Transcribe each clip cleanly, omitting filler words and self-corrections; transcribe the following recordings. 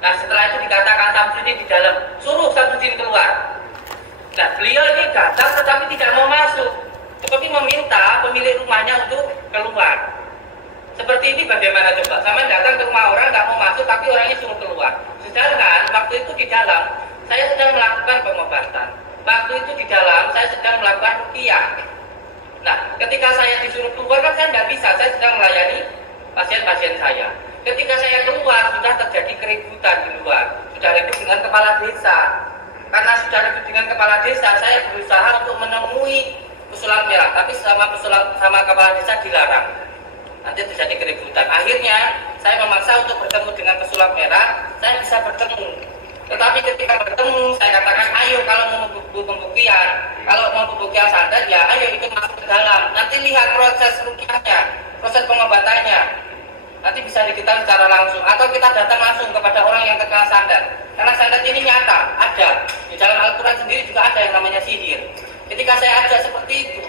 Nah setelah itu dikatakan Samsudin di dalam, suruh Samsudin keluar. Nah beliau ini datang tetapi tidak mau masuk, tetapi meminta pemilik rumahnya untuk keluar. Seperti ini bagaimana coba? Sama datang ke rumah orang nggak mau masuk tapi orangnya suruh keluar. Sedangkan waktu itu di dalam saya sedang melakukan pengobatan. Waktu itu di dalam saya sedang melakukan ruqyah. Nah ketika saya disuruh keluar kan saya tidak bisa, saya sedang melayani pasien-pasien saya. Ketika saya keluar sudah terjadi keributan di luar, sudah ribut dengan kepala desa. Karena sudah ribut dengan kepala desa, saya berusaha untuk menemui pesulap merah, tapi sama kepala desa dilarang. Nanti terjadi keributan. Akhirnya saya memaksa untuk bertemu dengan pesulap merah, saya bisa bertemu. Tetapi ketika bertemu, saya katakan, ayo kalau mau pembuktian, kalau mau pembuktian santet, ya ayo ikut masuk ke dalam. Nanti lihat proses ruqyahnya, proses pengobatannya. Nanti bisa diketahui secara langsung, atau kita datang langsung kepada orang yang terkena santet. Karena santet ini nyata, ada. Di dalam Al-Quran sendiri juga ada yang namanya sihir. Ketika saya ajak seperti itu,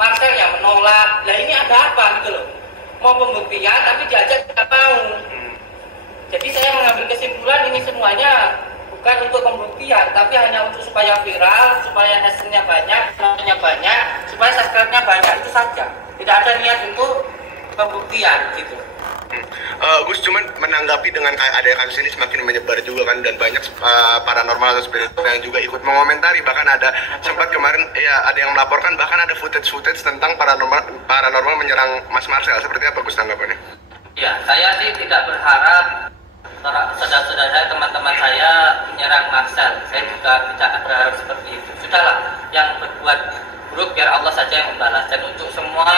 Marcel yang menolak, lah ini ada apa gitu loh. Mau pembuktian tapi diajak tidak mau. Jadi saya mengambil kesimpulan ini semuanya bukan untuk pembuktian, tapi hanya untuk supaya viral, supaya hasilnya banyak, namanya banyak, supaya subscribe-nya banyak, itu saja. Tidak ada niat untuk pembuktian gitu. Gus, cuman menanggapi dengan adanya kasus ini semakin menyebar juga kan, dan banyak paranormal atau spiritual yang juga ikut mengomentari. Bahkan ada sempat kemarin ya ada yang melaporkan bahkan ada footage tentang paranormal menyerang Mas Marcel. Seperti apa Gus tanggapannya? Ya, saya sih tidak berharap saudara-saudara saya, teman-teman saya menyerang Marcel. Saya juga tidak berharap seperti itu. Sudahlah, yang berbuat buruk biar Allah saja yang membalas. Dan untuk semua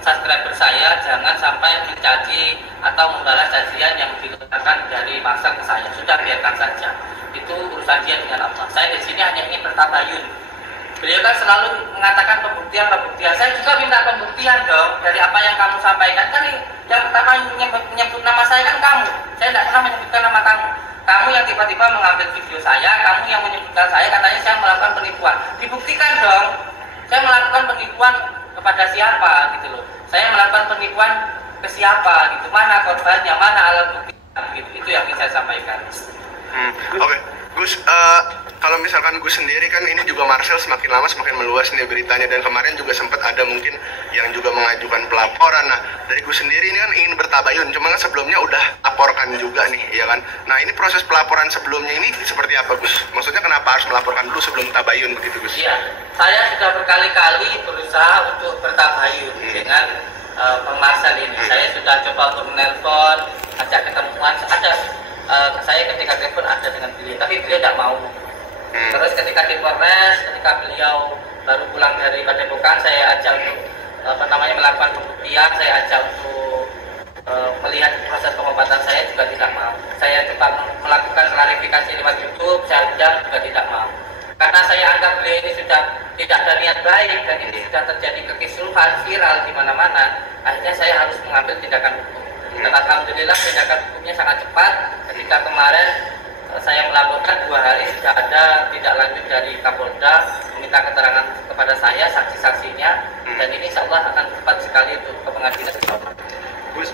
subscriber saya, jangan sampai mencaci atau membalas cacian yang dilakukan dari Marcel ke saya. Sudah, biarkan saja. Itu urusan dia dengan Allah. Saya di sini hanya ingin bertabayun. Beliau kan selalu mengatakan pembuktian. Saya juga minta pembuktian dong dari apa yang kamu sampaikan. Kan yang pertama menyebut nama saya kan kamu. Saya tidak pernah menyebutkan nama kamu. Kamu yang tiba-tiba mengambil video saya, kamu yang menyebutkan saya, katanya saya melakukan penipuan. Dibuktikan dong. Saya melakukan penipuan kepada siapa gitu loh. Saya melakukan penipuan ke siapa gitu. Mana korbannya, mana alat bukti gitu. Itu yang ingin saya sampaikan. Oke. Gus, kalau misalkan Gus sendiri kan ini juga Marcel semakin lama semakin meluas nih beritanya, dan kemarin juga sempat ada mungkin yang juga mengajukan pelaporan. Nah, dari Gus sendiri ini kan ingin bertabayun, cuma kan sebelumnya udah laporkan juga nih, ya kan? Nah, ini proses pelaporan sebelumnya ini seperti apa Gus? Maksudnya kenapa harus melaporkan dulu sebelum tabayun begitu Gus? Iya, saya sudah berkali-kali berusaha untuk bertabayun dengan Bang Marcel ini. Saya sudah coba untuk menelpon, ajak ketemuan, saya ketika telepon ada dengan beliau, tapi beliau tidak mau. Terus ketika di Polres, ketika beliau baru pulang dari Padepokan, saya ajak untuk melakukan pembuktian, saya ajak untuk melihat proses pengobatan, saya juga tidak mau. Saya coba melakukan klarifikasi lewat YouTube, saya undang juga tidak mau. Karena saya anggap beliau ini sudah tidak ada niat baik dan ini sudah terjadi kekisruhan viral di mana-mana. Akhirnya saya harus mengambil tindakan hukum. Dan alhamdulillah tindakan hukumnya sangat cepat. Ketika kemarin saya melaporkan 2 hari sudah ada tindak lanjut dari Kapolda meminta keterangan kepada saya, saksi-saksinya, dan ini insya Allah akan cepat sekali untuk ke pengadilan. Gus,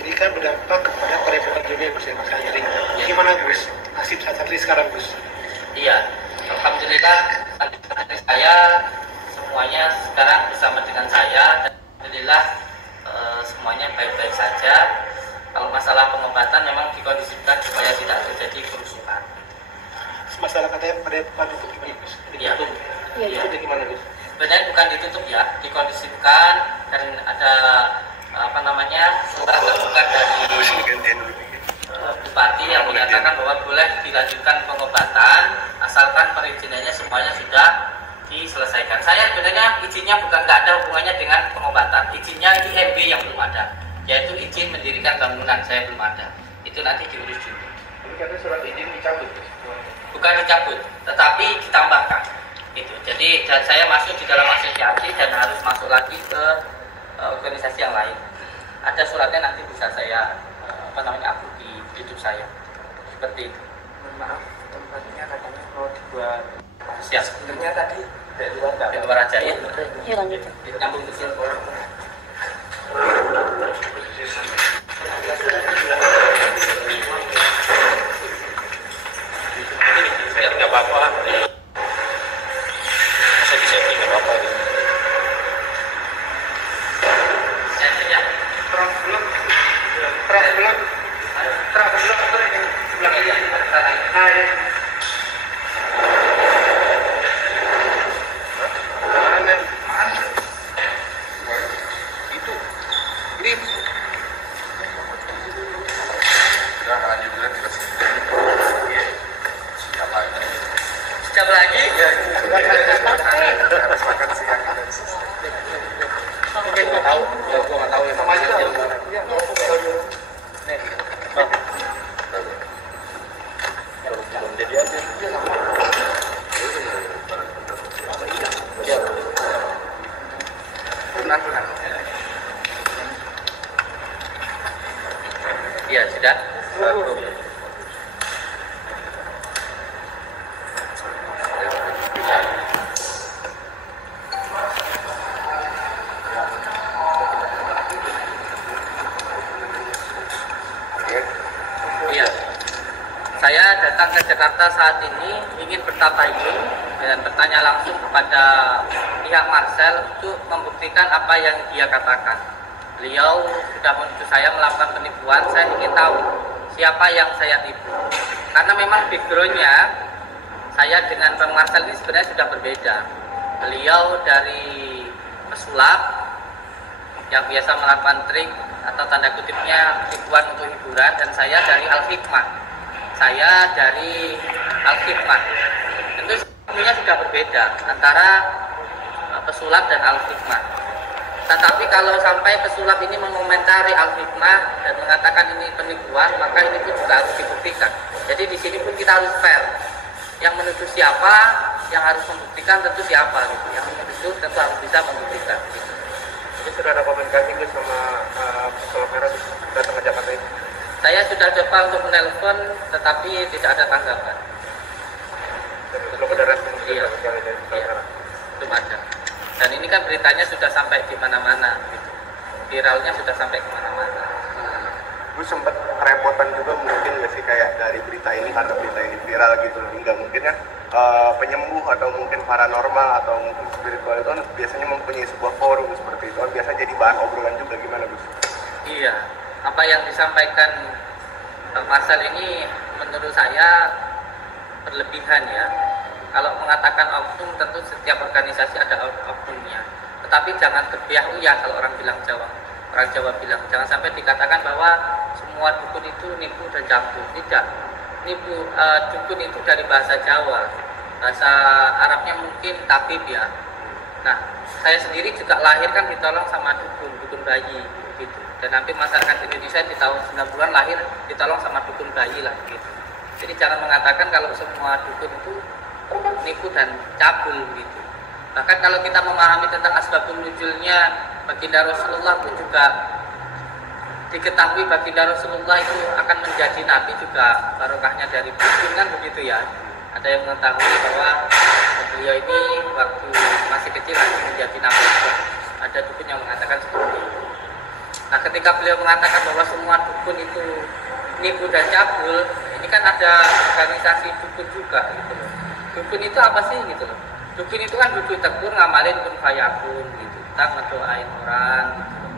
ini kan berdampak kepada perekonomian juga Gus ya, Mas Kayering. Gimana Gus nasib santri sekarang Gus? Iya, alhamdulillah santri saya semuanya sekarang bersama dengan saya, dan alhamdulillah semuanya baik-baik saja. Kalau masalah pengobatan memang dikondisikan supaya tidak terjadi kerusuhan. Masalah katanya pada ditutup gimana Gus? Iya. Iya. Itu gimana Gus? Sebenarnya bukan ditutup ya, dikondisikan, dan ada surat terbuka dari Bupati yang menyatakan bahwa boleh dilanjutkan pengobatan asalkan perizinannya semuanya sudah diselesaikan. Saya sebenarnya izinnya nggak ada hubungannya dengan pengobatan. Izinnya IMB yang belum ada, yaitu izin mendirikan bangunan, saya belum ada. Itu nanti diurus dulu. Ini katanya surat izin dicabut. Bukan dicabut, tetapi ditambahkan. Itu. Jadi saya masuk di dalam asosiasi dan harus masuk lagi ke organisasi yang lain. Ada suratnya, nanti bisa saya upload di YouTube saya. Seperti itu. Maaf, tempatnya katanya mau dibuat. Siap. Sebenarnya tadi dari luar aja ya. Iya lanjut. Nyambung ke sini. Itu. Ini. Udah lanjut kita. Sejam lagi? Ya. Harus makan siang. Oke, gue tahu. Ya, gue nggak tahu ya. Sama aja. Iya, Belum jadi aja. Benar. Iya, sudah. Iya. Saya datang ke Jakarta saat ini ingin bertabayun dan bertanya langsung kepada pihak Marcel untuk membuktikan apa yang dia katakan. Beliau sudah menuju saya melakukan penipuan. Saya ingin tahu siapa yang saya tipu. Karena memang backgroundnya saya dengan Bang Marcel ini sebenarnya sudah berbeda. Beliau dari pesulap yang biasa melakukan trik atau tanda kutipnya tipuan untuk hiburan, dan saya dari Al-Hikmah. Saya dari Al-Hikmah. Tentu sebenarnya sudah berbeda antara pesulap dan Al-Hikmah. Tetapi kalau sampai pesulap ini mengomentari Al-Hikmah dan mengatakan ini penipuan, maka ini pun juga harus dibuktikan. Jadi di sini pun kita harus fair. Yang menuduh siapa, yang harus membuktikan tentu siapa. Gitu. Yang menuduh tentu harus bisa membuktikan. Gitu. Jadi sudah ada komunikasi gue sama pesulap merah datang ke Jakarta ini. Saya sudah coba untuk menelpon, tetapi tidak ada tanggapan. Belum ada respon juga Iya. sama sekali dari pesulap Iya. merah. Belum ada. Dan ini kan beritanya sudah sampai di mana-mana. Gitu. Viralnya sudah sampai kemana-mana. Gue sempet kerepotan juga mungkin nggak sih kayak dari berita ini, karena berita ini viral gitu, hingga mungkin ya penyembuh atau mungkin paranormal atau mungkin spiritual itu kan biasanya mempunyai sebuah forum seperti itu, kan biasa jadi bahan obrolan juga. Gimana Gus? Iya, apa yang disampaikan Bang Marcel ini menurut saya berlebihan ya. Kalau mengatakan oknum, tentu setiap organisasi ada oknumnya. Tetapi jangan terbiah uyah kalau orang bilang Jawa. Orang Jawa bilang, jangan sampai dikatakan bahwa semua dukun itu nipu dan cabul. Tidak. Nipu, dukun itu dari bahasa Jawa. Bahasa Arabnya mungkin tabib ya. Nah, saya sendiri juga lahir kan ditolong sama dukun bayi gitu. Dan hampir masyarakat Indonesia di tahun 90-an lahir ditolong sama dukun bayi lah gitu. Jadi jangan mengatakan kalau semua dukun itu nipu dan cabul gitu. Bahkan kalau kita memahami tentang asbabun nuzulnya baginda Rasulullah pun juga diketahui baginda Rasulullah itu akan menjadi nabi juga barokahnya dari dukun kan begitu ya. Ada yang mengetahui bahwa beliau ini waktu masih kecil akan menjadi nabi, ada dukun yang mengatakan seperti itu. Nah, ketika beliau mengatakan bahwa semua dukun itu nipu dan cabul, ini kan ada organisasi dukun juga gitu loh. Dukun itu apa sih gitu loh? Dukun itu kan duduk tekun ngamalin kun fayakun gitu. Kita ngedoain orang gitu loh.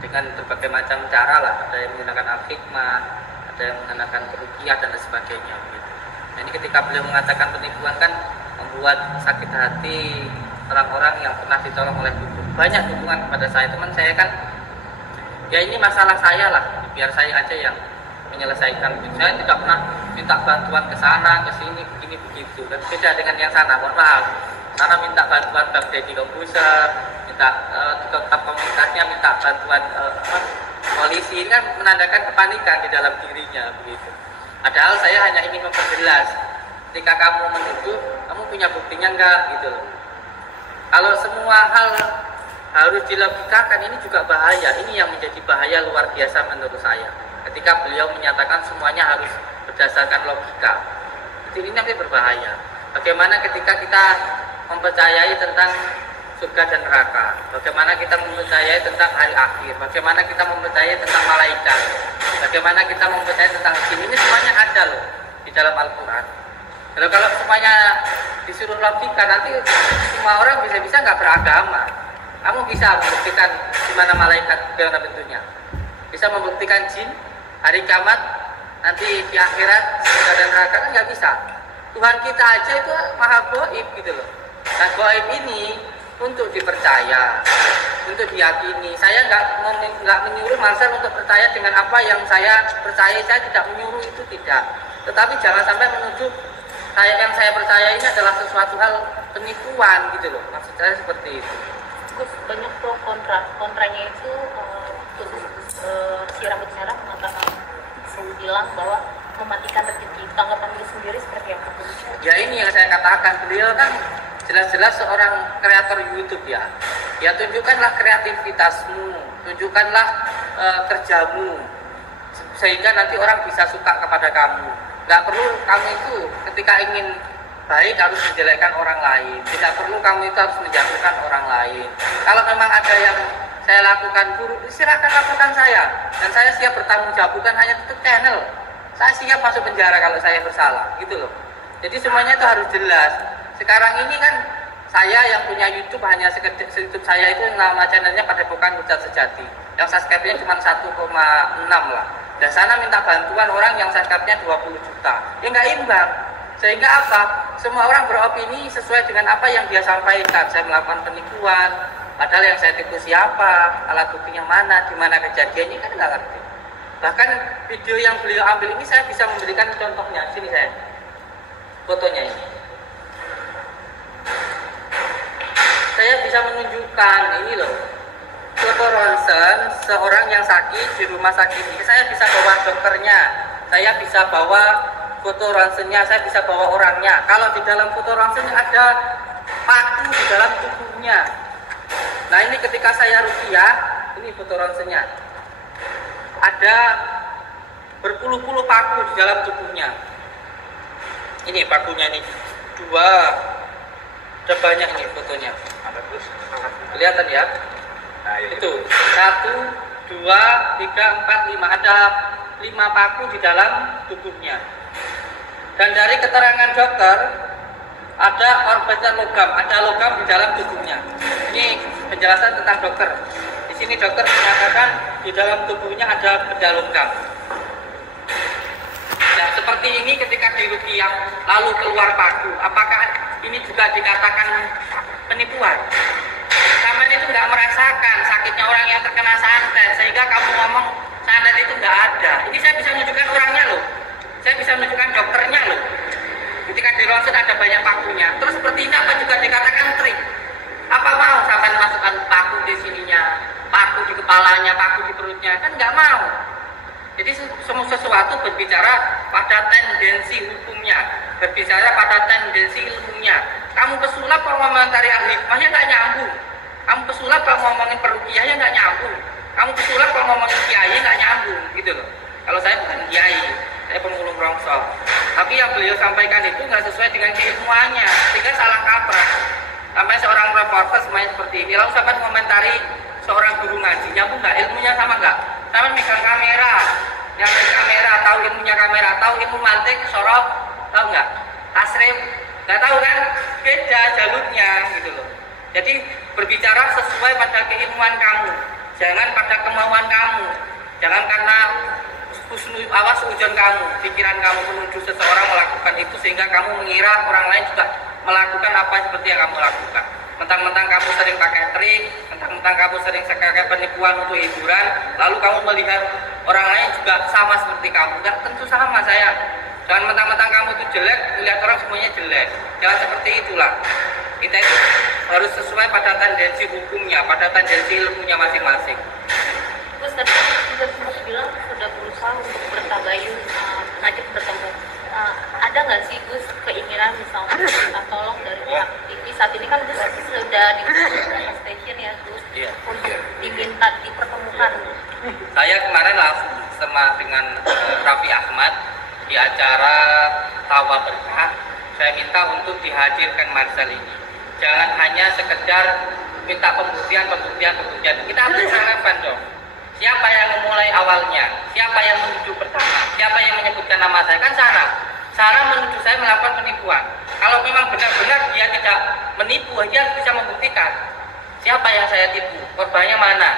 Dengan berbagai macam cara lah. Ada yang menggunakan al-hikmah, ada yang menggunakan keruqyah dan sebagainya gitu. Nah, ini ketika beliau mengatakan penipuan kan membuat sakit hati orang-orang yang pernah ditolong oleh dukun. Banyak dukungan kepada saya, teman saya kan ya ini masalah saya lah, biar saya aja yang menyelesaikan. Saya tidak pernah minta bantuan ke sana, ke sini, begini begitu. Dan beda dengan yang sana, mohon maaf. Karena minta bantuan Bang Deddy Kompuser, minta tetap komunikasinya, minta bantuan polisi, ini kan menandakan kepanikan di dalam dirinya begitu. Padahal saya hanya ingin memperjelas. Ketika kamu menuduh, kamu punya buktinya enggak gitu loh. Kalau semua hal harus dilogikakan, ini juga bahaya. Ini yang menjadi bahaya luar biasa menurut saya. Ketika beliau menyatakan semuanya harus berdasarkan logika, ini nanti berbahaya. Bagaimana ketika kita mempercayai tentang surga dan neraka, bagaimana kita mempercayai tentang hari akhir, bagaimana kita mempercayai tentang malaikat, bagaimana kita mempercayai tentang jin, ini semuanya ada loh di dalam Al-Quran. Kalau semuanya disuruh logika, nanti semua orang bisa-bisa nggak beragama. Kamu bisa membuktikan di mana malaikat, bagaimana bentuknya, bisa membuktikan jin, hari kiamat, nanti di akhirat surga dan neraka, kan nggak bisa. Tuhan kita aja itu maha gaib gitu loh. Nah, gaib ini untuk dipercaya, untuk diyakini. Saya nggak menyuruh Marcel untuk percaya dengan apa yang saya percaya. Saya tidak menyuruh itu, tidak. Tetapi jangan sampai menuduh yang saya percaya ini adalah sesuatu hal penipuan gitu loh. Maksud saya seperti itu. Terus banyak pro kontranya itu si rambut merah mengatakan, bilang bahwa mematikan rezeki. Tanggapan dia sendiri seperti apa? Ya ini yang saya katakan, beliau kan jelas-jelas seorang kreator YouTube ya. Ya tunjukkanlah kreativitasmu, tunjukkanlah kerjamu, sehingga nanti orang bisa suka kepada kamu. Nggak perlu kamu itu ketika ingin baik harus menjelekkan orang lain. Tidak perlu kamu itu harus menjatuhkan orang lain. Kalau memang ada yang saya lakukan buruk, silakan lakukan saya. Dan saya siap bertanggung jawab, bukan hanya tutup channel. Saya siap masuk penjara kalau saya bersalah, gitu loh. Jadi semuanya itu harus jelas. Sekarang ini kan saya yang punya YouTube hanya YouTube saya itu nama channelnya Padepokan Hujat Sejati. Yang subscribe-nya cuma 1,6 lah. Dan sana minta bantuan orang yang subscribe-nya 20 juta. Ya nggak imbang. Sehingga apa? Semua orang beropini sesuai dengan apa yang dia sampaikan. Saya melakukan penipuan, padahal yang saya tipu siapa, alat buktinya mana, di mana kejadiannya, kan nggak ngerti. Bahkan video yang beliau ambil ini saya bisa memberikan contohnya. Sini saya, fotonya ini. Saya bisa menunjukkan ini loh, foto ronsen seorang yang sakit di rumah sakit ini. Saya bisa bawa dokternya, saya bisa bawa foto ronsennya, saya bisa bawa orangnya. Kalau di dalam foto ronsennya ada paku di dalam tubuhnya. Nah ini ketika saya rukiah, ini foto ronsennya. Ada berpuluh-puluh paku di dalam tubuhnya. Ini pakunya nih, 2. Ada banyak nih fotonya. Kelihatan ya? Nah, itu 1, 2, 3, 4, 5. Ada 5 paku di dalam tubuhnya. Dan dari keterangan dokter ada orbital logam, ada logam di dalam tubuhnya. Ini penjelasan tentang dokter. Di sini dokter menyatakan di dalam tubuhnya ada benda logam. Nah, seperti ini ketika diruqyah lalu keluar paku, apakah ini juga dikatakan penipuan? Sampai itu nggak merasakan sakitnya orang yang terkena santet, sehingga kamu ngomong santet itu nggak ada. Ini saya bisa menunjukkan orangnya loh. Saya bisa menunjukkan dokternya loh. Ketika di ronsen ada banyak pakunya. Terus seperti ini apa juga dikatakan trik? Apa mau sampai masukkan paku di sininya, paku di kepalanya, paku di perutnya? Kan nggak mau. Jadi semua sesuatu berbicara pada tendensi hukumnya, berbicara pada tendensi ilmunya. Kamu pesulap kalau ngomentari al-hikmahnya nggak nyambung. Kamu pesulap kalau ngomongin peruqyahnya nggak nyambung. Kamu pesulap kalau ngomongin kiai nggak nyambung, gitu loh. Kalau saya bukan kiai, saya pemulung rongsok. Tapi yang beliau sampaikan itu nggak sesuai dengan keilmuannya, sehingga salah kaprah. Sampai seorang reporter semuanya seperti ini, lalu sampai komentari seorang guru ngaji, nyambung nggak ilmunya sama nggak? Sama megang kamera, yang megang kamera tahu ilmunya kamera, tahu ilmu mantik, sorot, tahu nggak? Tasrif, nggak tahu kan? Beda jalurnya, gitu loh. Jadi berbicara sesuai pada keilmuan kamu, jangan pada kemauan kamu, jangan karena awas ujian kamu, pikiran kamu menuju seseorang melakukan itu sehingga kamu mengira orang lain juga melakukan apa seperti yang kamu lakukan. Mentang-mentang kamu sering pakai trik, mentang-mentang kamu sering pakai penipuan untuk hiburan, lalu kamu melihat orang lain juga sama seperti kamu. Enggak tentu sama saya. Jangan mentang-mentang kamu itu jelek, melihat orang semuanya jelek. Jangan seperti itulah. Kita itu harus sesuai pada tendensi hukumnya, pada tendensi ilmunya masing-masing. Terus tadi sudah sempat bilang sudah berusaha untuk bertabayun, ngajak bertemu. Ada nggak sih Gus keinginan misalnya minta tolong dari pihak TV? Saat ini kan Gus sudah di station ya Gus, untuk diminta dipertemukan. Saya kemarin langsung sama dengan Raffi Ahmad di acara Tawa Berkah. Saya minta untuk dihadirkan Marcel ini. Jangan hanya sekedar minta pembuktian. Kita harus relevan dong. Siapa yang memulai awalnya? Siapa yang menuju pertama? Siapa yang menyebutkan nama saya? Kan Sarah menuju saya melakukan penipuan. Kalau memang benar-benar dia tidak menipu, dia bisa membuktikan siapa yang saya tipu, korbannya mana,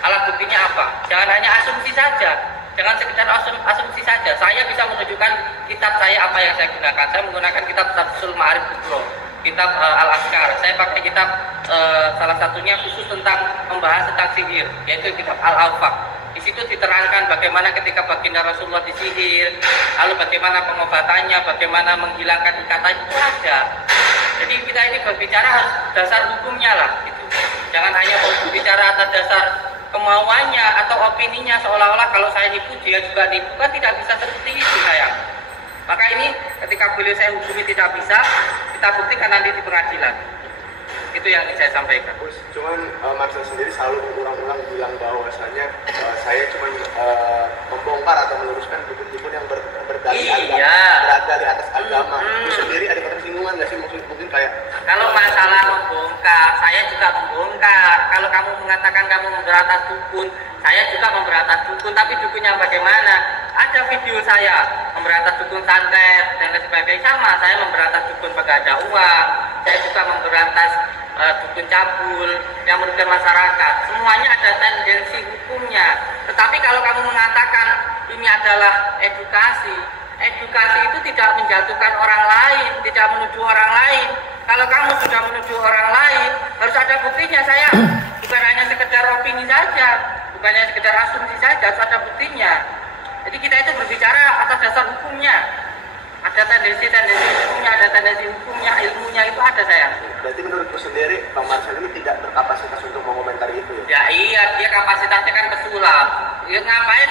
alat buktinya apa. Jangan hanya asumsi saja. Jangan sekedar asumsi saja. Saya bisa menunjukkan kitab saya apa yang saya gunakan. Saya menggunakan kitab Syamsul Ma'arif Kubro, kitab Al-Askar. Saya pakai kitab salah satunya khusus tentang membahas tentang sihir, yaitu kitab Al-Awfaq. Di situ diterangkan bagaimana ketika baginda Rasulullah disihir, lalu bagaimana pengobatannya, bagaimana menghilangkan ikatan, itu ada. Jadi kita ini berbicara harus dasar hukumnya lah, gitu. Jangan hanya berbicara atas dasar kemauannya atau opininya, seolah-olah kalau saya nipu dia juga nipu, kan tidak bisa seperti itu sayang. Maka ini ketika beliau saya hukumi tidak bisa, kita buktikan nanti di pengadilan. Itu yang ingin saya sampaikan. Cuman Marcel sendiri selalu berulang-ulang bilang bahwasanya saya cuma membongkar atau meluruskan dukun-dukun yang berdalih atas agama. Itu sendiri ada ketersinggungan nggak sih? Mungkin kayak kalau masalah membongkar, saya juga membongkar. Kalau kamu mengatakan kamu memberantas dukun, saya juga memberantas dukun. Tapi dukunnya bagaimana? Ada video saya memberantas dukun santet dan lain sebagainya. Sama, saya memberantas dukun pegada uang. Saya juga memberantas dukun cabul yang merugikan masyarakat. Semuanya ada tendensi hukumnya. Tetapi kalau kamu mengatakan ini adalah edukasi itu tidak menjatuhkan orang lain, tidak menuduh orang lain. Kalau kamu sudah menuduh orang lain, harus ada buktinya saya. Bukan hanya sekedar opini saja, bukan hanya sekedar asumsi saja, harus ada buktinya. Jadi kita itu berbicara atas dasar hukumnya. Ada tendensi hukumnya, ada tendensi hukumnya, ilmunya itu ada sayang. Berarti menurutku sendiri Bang Marcel ini tidak berkapasitas untuk mengomentari itu ya? Ya iya, dia kapasitasnya kan pesulap. Dia ngapain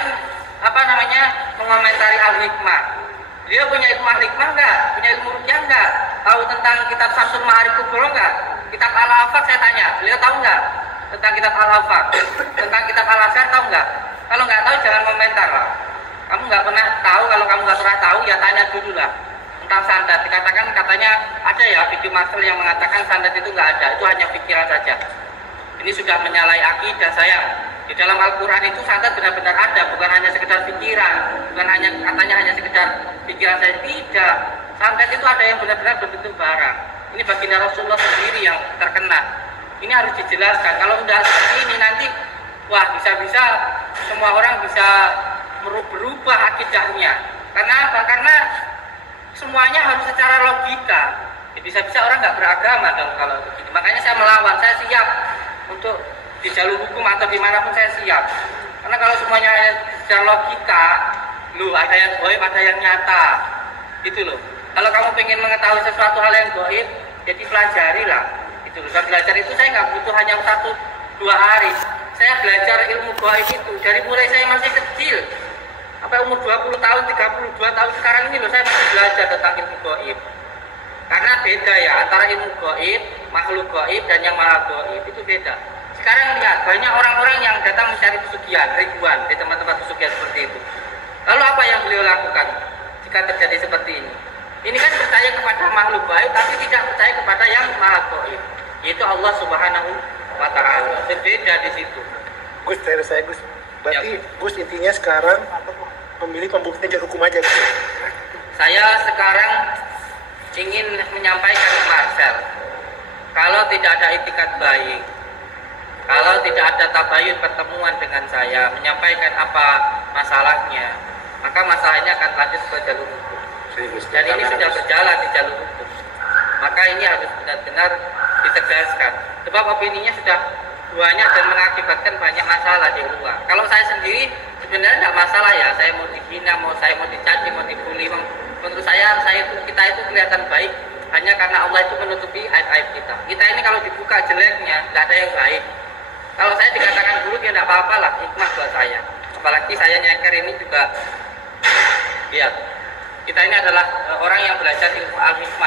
mengomentari al-hikmah? Dia punya ilmu al-hikmah enggak? Punya ilmu rukyah enggak? Tahu tentang kitab Syamsul Ma'arif Kubro enggak? Kitab Al-Awfaq saya tanya, beliau tahu enggak? Tentang kitab Al-Awfaq, tentang kitab Al-Askar tahu enggak? Kalau enggak tahu jangan komentar lah. Kamu nggak pernah tahu, kalau kamu nggak pernah tahu ya tanya dulu lah tentang santet. Katanya ada ya video Marcel yang mengatakan santet itu nggak ada, itu hanya pikiran saja. Ini sudah menyalahi akidah saya. Di dalam Al-Quran itu santet benar-benar ada, bukan hanya sekedar pikiran, bukan hanya katanya hanya sekedar pikiran saya, tidak. Santet itu ada yang benar-benar berbentuk barang. Ini baginda Rasulullah sendiri yang terkena. Ini harus dijelaskan. Kalau udah seperti ini nanti, wah bisa-bisa semua orang bisa berubah akidahnya. Karena apa? Karena semuanya harus secara logika. Ya, bisa-bisa orang nggak beragama kalau begini. Makanya saya melawan, saya siap untuk di jalur hukum atau dimanapun saya siap. Karena kalau semuanya secara logika, ada yang goib, ada yang nyata, gitu loh. Kalau kamu pengen mengetahui sesuatu hal yang goib, jadi pelajarilah. Itu loh. Belajar itu saya nggak butuh hanya 1-2 hari. Saya belajar ilmu goib itu dari mulai saya masih kecil. Sampai umur 20 tahun, 32 tahun sekarang ini loh saya masih belajar tentang ilmu goib. Karena beda ya antara ilmu goib, makhluk goib dan yang maha goib itu beda. Sekarang lihat banyak orang-orang yang datang mencari pesugihan, ribuan di tempat-tempat pesugihan seperti itu. Lalu apa yang beliau lakukan jika terjadi seperti ini? Ini kan percaya kepada makhluk goib tapi tidak percaya kepada yang maha goib, yaitu Allah Subhanahu wa Ta'ala. Berbeda di situ. Gus, dari saya Gus. Berarti ya. Gus intinya sekarang memilih pembuktian jalur hukum aja. Saya sekarang ingin menyampaikan ke Marcel, kalau tidak ada itikat baik, kalau tidak ada tabayun pertemuan dengan saya, menyampaikan apa masalahnya, maka masalahnya akan lanjut ke jalur hukum. Dan ini sudah berjalan di jalur hukum. Maka ini harus benar-benar ditegaskan. Sebab opininya sudah banyak dan mengakibatkan banyak masalah di luar. Kalau saya sendiri sebenarnya tidak masalah ya, saya mau dihina, saya mau dicaci, mau dibully. Menurut saya kita itu kelihatan baik hanya karena Allah itu menutupi aib-aib kita. Kita ini kalau dibuka jeleknya, nggak ada yang baik. Kalau saya dikatakan buruk ya tidak apa-apa lah, hikmah buat saya. Apalagi saya nyeker ini juga, ya kita ini adalah orang yang belajar ilmu al-hikmah.